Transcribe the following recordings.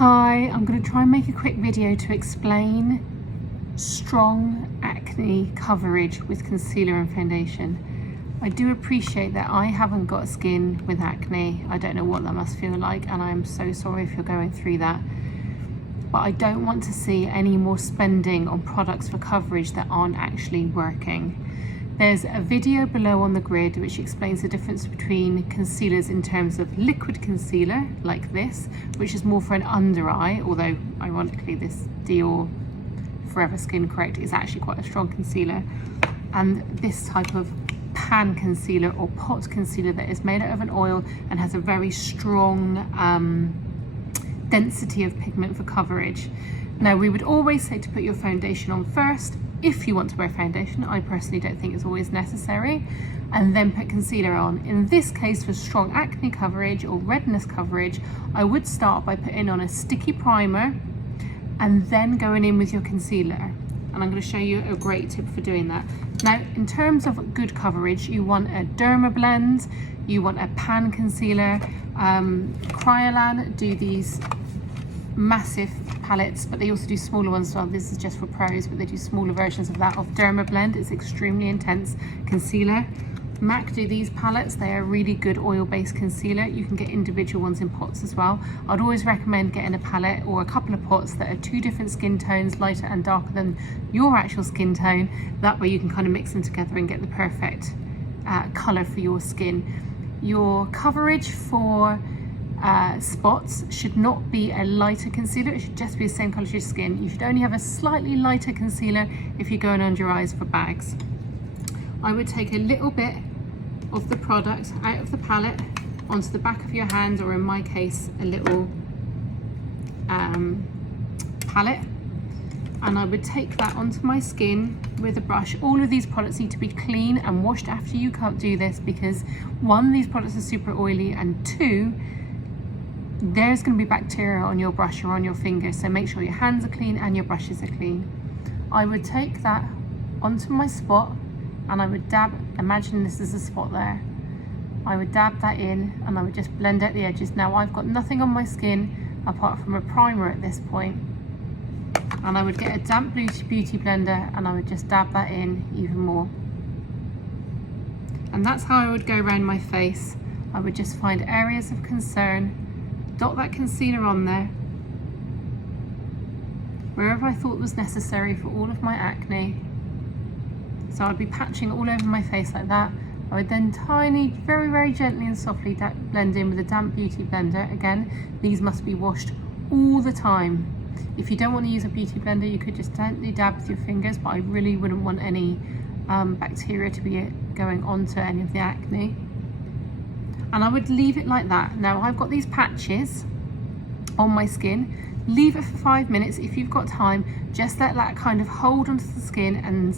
Hi, I'm going to try and make a quick video to explain strong acne coverage with concealer and foundation. I do appreciate that I haven't got skin with acne. I don't know what that must feel like, and I'm so sorry if you're going through that. But I don't want to see any more spending on products for coverage that aren't actually working. There's a video below on the grid which explains the difference between concealers in terms of liquid concealer, like this, which is more for an under eye, although ironically this Dior Forever Skin Correct is actually quite a strong concealer, and this type of pan concealer or pot concealer that is made out of an oil and has a very strong density of pigment for coverage. Now, we would always say to put your foundation on first if you want to wear foundation. I personally don't think it's always necessary, and then put concealer on. In this case, for strong acne coverage or redness coverage, I would start by putting on a sticky primer and then going in with your concealer. And I'm going to show you a great tip for doing that. Now, in terms of good coverage, you want a Derma blend, you want a pan concealer. Kryolan do these massive palettes, but they also do smaller ones as well. This is just for pros, but they do smaller versions of that, of Derma blend. It's extremely intense concealer. MAC do these palettes. They are really good oil-based concealer. You can get individual ones in pots as well. I'd always recommend getting a palette or a couple of pots that are two different skin tones, lighter and darker than your actual skin tone. That way you can kind of mix them together and get the perfect color for your skin. Your coverage for spots should not be a lighter concealer. It should just be the same color as your skin. You should only have a slightly lighter concealer if you're going under your eyes for bags. I would take a little bit of the product out of the palette onto the back of your hand, or in my case a little palette, and I would take that onto my skin with a brush. All of these products need to be clean and washed after. You can't do this because one, these products are super oily, and two, there's going to be bacteria on your brush or on your fingers, so make sure your hands are clean and your brushes are clean. I would take that onto my spot and I would dab, imagine this is a spot there, I would dab that in and I would just blend out the edges. Now, I've got nothing on my skin apart from a primer at this point, and I would get a damp beauty blender and I would just dab that in even more. And that's how I would go around my face. I would just find areas of concern, dot that concealer on there wherever I thought was necessary for all of my acne. So I'd be patching all over my face like that. I would then very gently and softly blend in with a damp beauty blender. Again, these must be washed all the time. If you don't want to use a beauty blender, you could just gently dab with your fingers, but I really wouldn't want any bacteria to be going onto any of the acne. And I would leave it like that. Now, I've got these patches on my skin. Leave it for 5 minutes if you've got time. Just let that kind of hold onto the skin and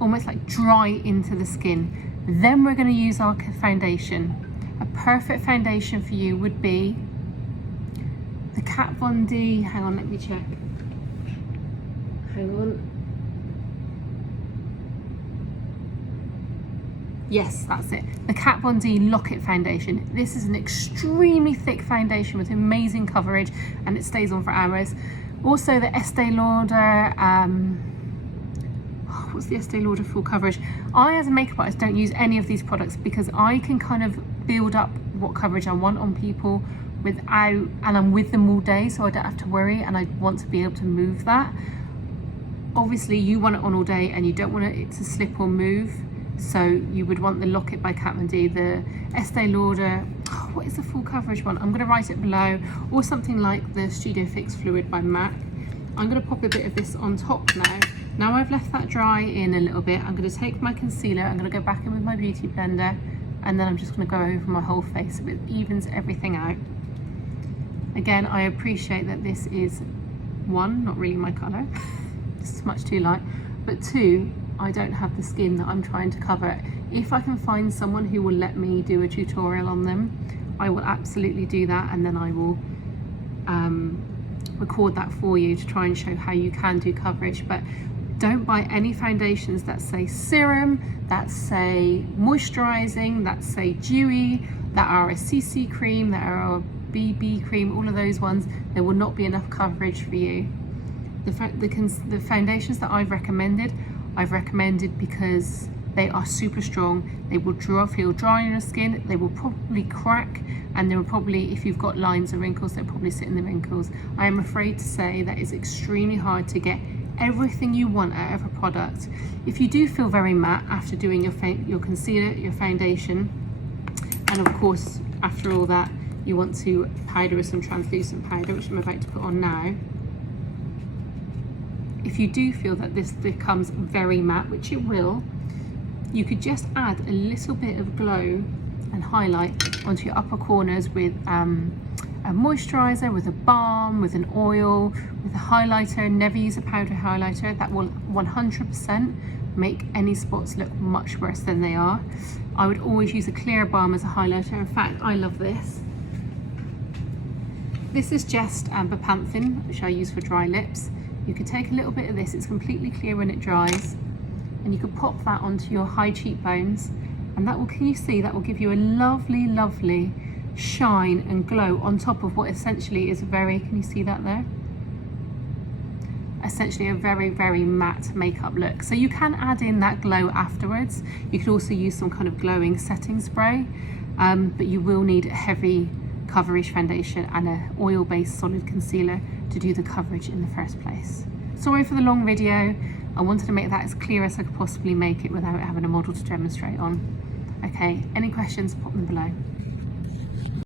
almost like dry into the skin. Then we're going to use our foundation. A perfect foundation for you would be the Kat Von D, hang on, let me check. Hang on. Yes, that's it. The Kat Von D Lock-It Foundation. This is an extremely thick foundation with amazing coverage, and it stays on for hours. Also the Estee Lauder, what's the Estee Lauder full coverage? I, as a makeup artist, don't use any of these products because I can kind of build up what coverage I want on people without, and I'm with them all day, so I don't have to worry, and I want to be able to move that. Obviously, you want it on all day and you don't want it to slip or move. So you would want the Lock-It by Kat Von D, the Estee Lauder, what is the full coverage one? I'm going to write it below, or something like the Studio Fix Fluid by MAC. I'm going to pop a bit of this on top now. Now I've left that dry in a little bit, I'm going to take my concealer, I'm going to go back in with my beauty blender, and then I'm just going to go over my whole face so it evens everything out. Again, I appreciate that this is, one, not really my colour, this is much too light, but two, I don't have the skin that I'm trying to cover. If I can find someone who will let me do a tutorial on them, I will absolutely do that, and then I will record that for you to try and show how you can do coverage. But don't buy any foundations that say serum, that say moisturizing, that say dewy, that are a CC cream, that are BB cream, all of those ones, there will not be enough coverage for you. The foundations that I've recommended because they are super strong. They will feel dry on your skin, they will probably crack, and they will probably, if you've got lines or wrinkles, they'll probably sit in the wrinkles. I am afraid to say that it's extremely hard to get everything you want out of a product. If you do feel very matte after doing your concealer, your foundation, and of course after all that you want to powder with some translucent powder, which I'm about to put on now. If you do feel that this becomes very matte, which it will, you could just add a little bit of glow and highlight onto your upper corners with a moisturizer, with a balm, with an oil, with a highlighter. Never use a powder highlighter. That will 100% make any spots look much worse than they are. I would always use a clear balm as a highlighter. In fact, I love this. This is just Bepanthen, which I use for dry lips. You could take a little bit of this, it's completely clear when it dries, and you could pop that onto your high cheekbones, and that will, can you see, that will give you a lovely, lovely shine and glow on top of what essentially is very, can you see that there? Essentially a very, very matte makeup look. So you can add in that glow afterwards. You could also use some kind of glowing setting spray, but you will need a heavy coverage foundation and an oil-based solid concealer to do the coverage in the first place. Sorry for the long video. I wanted to make that as clear as I could possibly make it without having a model to demonstrate on. Okay, any questions, pop them below.